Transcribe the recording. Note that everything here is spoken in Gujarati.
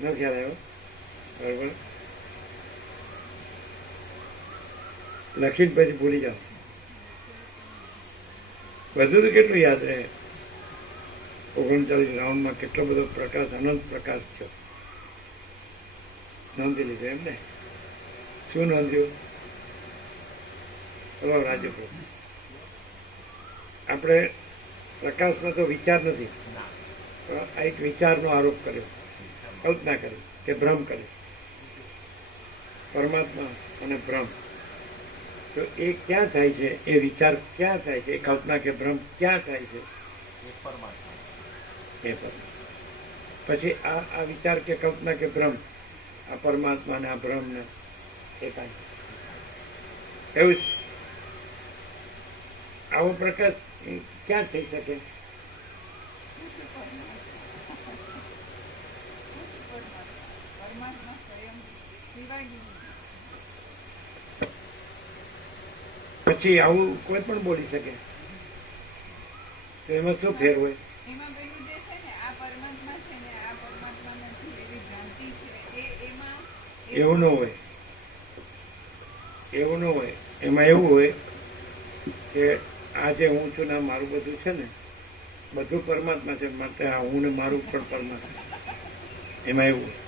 ન ખ્યાલ આવ્યો? બરાબર, લખીને પછી ભૂલી જાઓ. બધું તો કેટલું યાદ રહે. 39 રાઉન્ડમાં કેટલો બધો પ્રકાશ, અનંત પ્રકાશ થયો. નોંધી લીધું એમ ને? શું નોંધ્યું? ચલો રાજુ, આપણે પ્રકાશમાં તો વિચાર નથી, આ એક વિચારનો આરોપ કર્યો, કલ્પના કરી કે ભ્રમ કર્યો. પરમાત્મા અને ભ્રમ, તો એ ક્યાં થાય છે? એ વિચાર ક્યાં થાય છે? એ કલ્પના કે ભ્રમ ક્યાં થાય છે? એ પરમાત્મા. પછી આ વિચાર કે કલ્પના કે ભ્રમ, આ પરમાત્મા ને આ ભ્રમ ને એ કાંઈ એવું જ. આવો પ્રકાશ ક્યાં થઈ શકે? પછી આવું કોઈ પણ બોલી શકે, તો એમાં શું ફેર હોય? એવું ન હોય, એવું ન હોય. એમાં એવું હોય કે આ જે હું છું ને મારું બધું છે ને, બધું પરમાત્મા છે, માટે હું ને મારું પણ પરમાત્મા. એમાં એવું હોય.